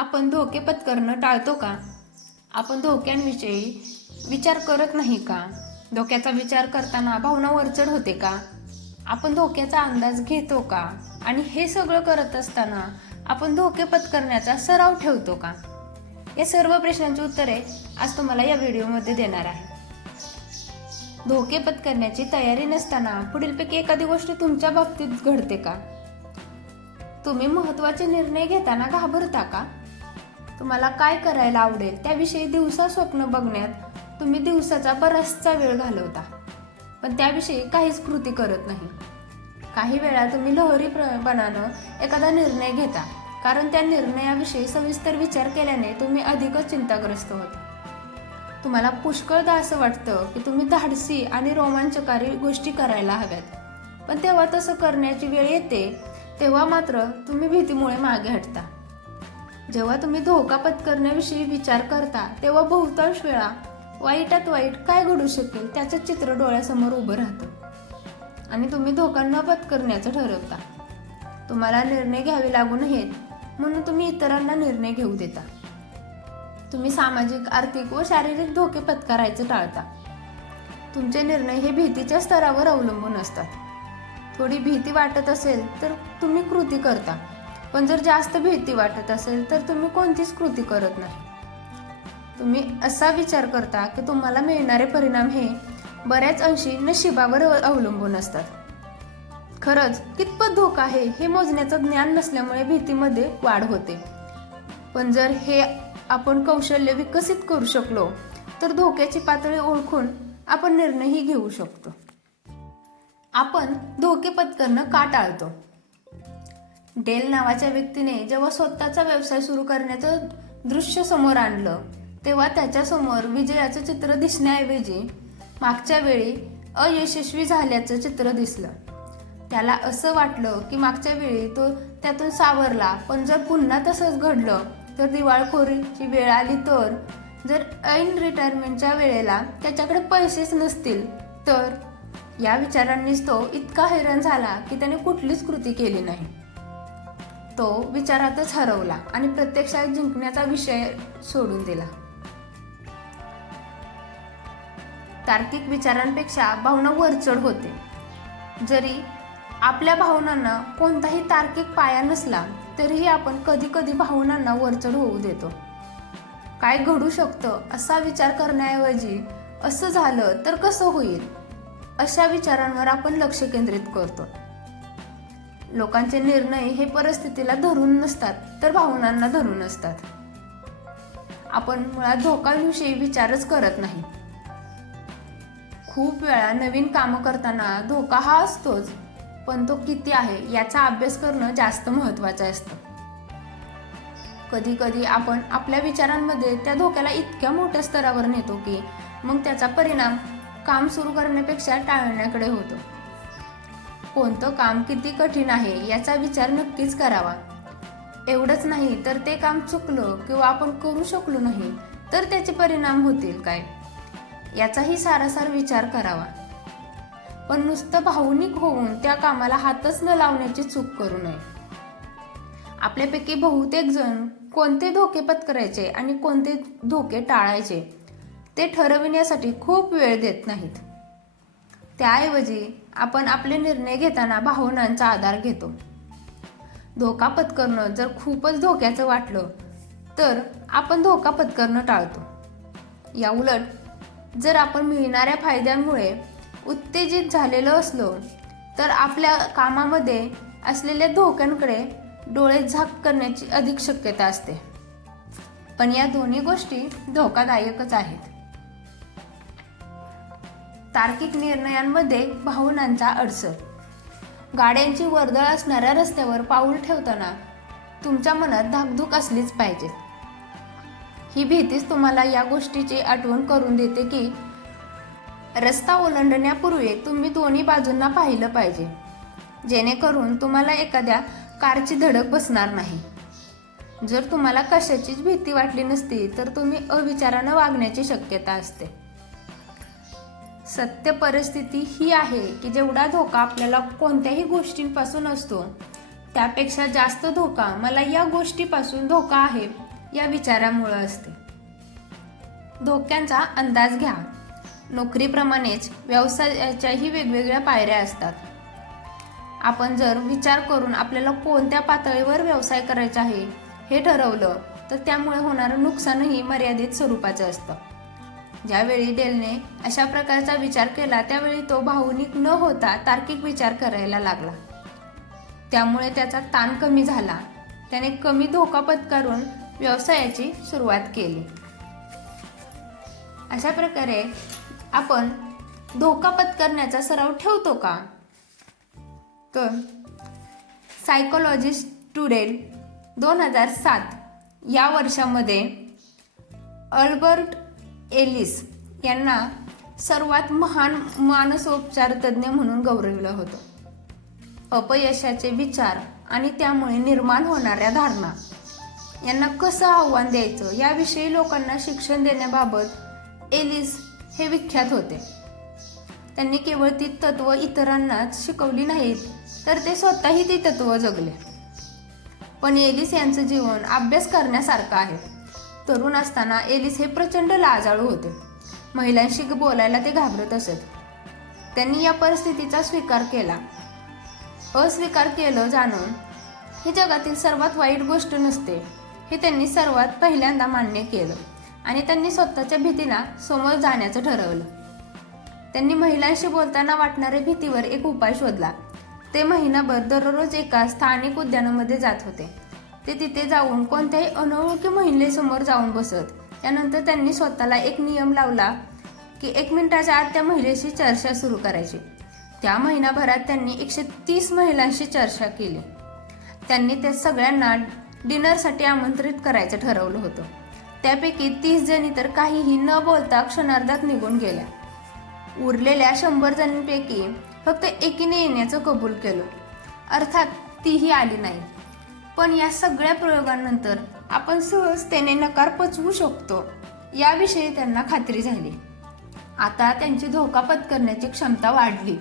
आपण धोके पत्करणं टाळतो का? आपण धोक्यांविषयी विचार करत नाही का? धोक्याचा विचार करताना भावना वरचढ होते का? आपण धोक्याचा अंदाज घेतो का? आणि हे सगळं करत असताना आपण धोके पत्करण्याचा सराव ठेवतो का? या सर्व प्रश्नांची उत्तरे आज तुम्हाला या व्हिडिओमध्ये देणार आहे. धोके पत्करण्याची तयारी नसताना पुढीलपैकी एखादी गोष्ट तुमच्या बाबतीत घडते का? तुम्ही महत्त्वाचे निर्णय घेताना घाबरता का? तुम्हाला काय करायला आवडेल त्याविषयी दिवसा स्वप्न बघण्यात तुम्ही दिवसाचा बराचसा वेळ घालवता. पण त्याविषयी काहीच कृती करत नाही. काही वेळा तुम्ही लहरी प्रपणानं एखादा निर्णय घेता. कारण त्या निर्णयाविषयी सविस्तर विचार केल्याने तुम्ही अधिकच चिंताग्रस्त होता. तुम्हाला पुष्कळदा असं वाटतं की तुम्ही धाडसी आणि रोमांचकारी गोष्टी करायला हव्यात. पण तेव्हा तसं करण्याची वेळ येते तेव्हा मात्र तुम्ही भीतीमुळे मागे हटता. जेव्हा तुम्ही धोका पत्करण्याविषयी विचार करता तेव्हा बहुतांश वेळा वाईटात वाईट काय घडू शकेल त्याचं चित्र डोळ्यासमोर उभं राहतं. आणि तुम्ही धोका न पत्करण्याचं ठरवता. तुम्हाला निर्णय घ्यावे लागू नयेत म्हणून तुम्ही इतरांना निर्णय घेऊ देता. तुम्ही सामाजिक आर्थिक व शारीरिक धोके पत्करायचं टाळता. तुमचे निर्णय हे भीतीच्या स्तरावर अवलंबून असतात. थोडी भीती वाटत असेल तर तुम्ही कृती करता. पण जर जास्त भीती वाटत असेल तर तुम्ही कोणतीच कृती करत नाही. तुम्ही असा विचार करता की तुम्हाला मिळणारे परिणाम हे बऱ्याच अंशी नशिबावर अवलंबून असतात. खरंच कितपत धोका आहे हे मोजण्याचं ज्ञान नसल्यामुळे भीतीमध्ये वाढ होते. पण जर हे आपण कौशल्य विकसित करू शकलो तर धोक्याची पातळी ओळखून आपण निर्णयही घेऊ शकतो. आपण धोके पत्करणं का टाळतो डेल नावाच्या व्यक्तीने जेव्हा स्वतःचा व्यवसाय सुरू करण्याचं दृश्य समोर आणलं तेव्हा त्याच्यासमोर विजयाचं चित्र दिसण्याऐवजी मागच्या वेळी अयशस्वी झाल्याचं चित्र दिसलं. त्याला असं वाटलं की मागच्या वेळी तो त्यातून सावरला पण जर पुन्हा तसंच घडलं तर दिवाळखोरीची वेळ आली तर? जर ऐन रिटायरमेंटच्या वेळेला त्याच्याकडे पैसेच नसतील तर? या विचारांनीच तो इतका हैराण झाला की त्याने कुठलीच कृती केली नाही. तो विचारातच हरवला आणि प्रत्यक्षात जिंकण्याचा विषय सोडून दिला. तार्किक विचारांपेक्षा भावना वरचढ होते. जरी आपल्या भावनांना कोणताही तार्किक पाया नसला तरीही आपण कधी कधी भावनांना वरचढ होऊ देतो. काय घडू शकतं असा विचार करण्याऐवजी असं झालं तर कसं होईल? अशा विचारांवर आपण लक्ष केंद्रित करतो. लोकांचे निर्णय हे परिस्थितीला धरून नसतात तर भावनांना धरून असतात. आपण मुळात धोकाविषयी विचारच करत नाही. खूप वेळा नवीन कामं करताना धोका हा असतोच पण तो किती आहे याचा अभ्यास करणं जास्त महत्वाचं असतं. कधी कधी आपण आपल्या विचारांमध्ये त्या धोक्याला इतक्या मोठ्या स्तरावर नेतो की मग त्याचा परिणाम काम सुरू करण्यापेक्षा टाळण्याकडे होतो. कोणतं काम किती कठीण आहे याचा विचार नक्कीच करावा. एवढंच नाही तर ते काम चुकलं किंवा आपण करू शकलो नाही तर त्याचे परिणाम होतील काय? याचाही सारासार विचार करावा. पण नुसतं भावनिक होऊन त्या कामाला हातच न लावण्याची चूक करू नये. आपल्यापैकी बहुतेक जण कोणते धोके पत्करायचे आणि कोणते धोके टाळायचे ते ठरविण्यासाठी खूप वेळ देत नाहीत. त्याऐवजी आपण आपले निर्णय घेताना भावनांचा आधार घेतो. धोका पत्करणं जर खूपच धोक्याचं वाटलं तर आपण धोका पत्करणं टाळतो. या उलट जर आपण मिळणाऱ्या फायद्यांमुळे उत्तेजित झालेलं असलो तर आपल्या कामामध्ये असलेल्या धोक्यांकडे डोळे झाक करण्याची अधिक शक्यता असते. पण या दोन्ही गोष्टी धोकादायकच आहेत. तार्किक निर्णयांमध्ये भावनांचा अडसर. गाड्यांची वर्दळ असणाऱ्या रस्त्यावर पाऊल ठेवताना तुमच्या मनात धाकधूक असलीच पाहिजे. ही भीतीच तुम्हाला या गोष्टीची आठवण करून देते की रस्ता ओलांडण्यापूर्वी तुम्ही दोन्ही बाजूंना पाहिलं पाहिजे. जेणेकरून तुम्हाला एखाद्या कारची धडक बसणार नाही. जर तुम्हाला कशाचीच भीती वाटली नसती तर तुम्ही अविचारानं वागण्याची शक्यता असते. सत्य परिस्थिती ही आहे की जेवढा धोका आपल्याला कोणत्याही गोष्टींपासून असतो त्यापेक्षा जास्त धोका मला या गोष्टीपासून धोका आहे या विचारामुळं असते. धोक्यांचा अंदाज घ्या. नोकरीप्रमाणेच व्यवसायाच्याही वेगवेगळ्या पायऱ्या असतात. आपण जर विचार करून आपल्याला कोणत्या पातळीवर व्यवसाय करायचा आहे हे ठरवलं तर त्यामुळे होणारं नुकसानही मर्यादित स्वरूपाचं असतं. ज्यावेळी डेलने अशा प्रकारचा विचार केला त्यावेळी तो भावनिक न होता तार्किक विचार करायला लागला. त्यामुळे त्याचा ताण कमी झाला. त्याने कमी धोका पत्करून व्यवसायाची सुरुवात केली. अशा प्रकारे आपण धोका पत्करण्याचा सराव ठेवतो का? तर सायकोलॉजिस्ट टुडे दोन हजार सात या वर्षामध्ये अल्बर्ट एलिस यांना सर्वात महान मानसोपचार तज्ज्ञ म्हणून गौरविलं होतं. अपयशाचे विचार आणि त्यामुळे निर्माण होणाऱ्या धारणा. यांना कसं आव्हान द्यायचं याविषयी लोकांना शिक्षण देण्याबाबत एलिस हे विख्यात होते. त्यांनी केवळ ती तत्व इतरांनाच शिकवली नाहीत तर ते स्वतःही ती तत्व जगले. पण एलिस यांचं जीवन अभ्यास करण्यासारखं आहे. तरुण असताना एलिस हे प्रचंड लाजाळू होते. महिलांशी बोलायला ते घाबरत असत. त्यांनी या परिस्थितीचा स्वीकार केला. अस्वीकार केलं जाणून ही जगातील सर्वात वाईट गोष्ट नसते. हे त्यांनी सर्वात पहिल्यांदा मान्य केलं आणि त्यांनी स्वतःच्या भीतीला समोर जाण्याचं ठरवलं. त्यांनी महिलांशी बोलताना वाटणाऱ्या भीतीवर एक उपाय शोधला. ते महिनाभर दररोज एका स्थानिक उद्यानामध्ये जात होते. ते तिथे जाऊन कोणत्याही अनोळखी महिलेसमोर जाऊन बसत. त्यानंतर त्यांनी स्वतःला एक नियम लावला की एक मिनिटाच्या आत त्या महिलेशी चर्चा सुरू करायची. त्या महिनाभरात त्यांनी एकशे तीस महिलांशी चर्चा केली. त्यांनी त्या सगळ्यांना डिनरसाठी आमंत्रित करायचं ठरवलं होतं. त्यापैकी तीस जणी तर काहीही न बोलता क्षणार्धात निघून गेल्या. उरलेल्या शंभर जणींपैकी फक्त एकीने येण्याचं कबूल केलं. अर्थात तीही आली नाही. पण या सगळ्या प्रयोगांनंतर आपण सहजतेने नकार पचवू शकतो. याविषयी त्यांना खात्री झाली. आता त्यांची धोका पत्करण्याची क्षमता वाढली.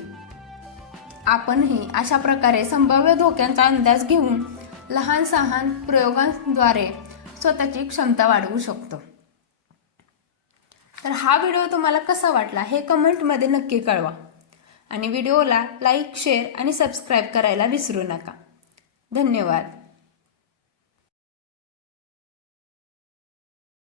आपणही अशा प्रकारे संभाव्य धोक्यांचा अंदाज घेऊन लहान सहान प्रयोगांद्वारे स्वतःची क्षमता वाढवू शकतो. तर हा व्हिडिओ तुम्हाला कसा वाटला हे कमेंटमध्ये नक्की कळवा. आणि व्हिडिओला लाईक शेअर आणि सबस्क्राईब करायला विसरू नका. धन्यवाद.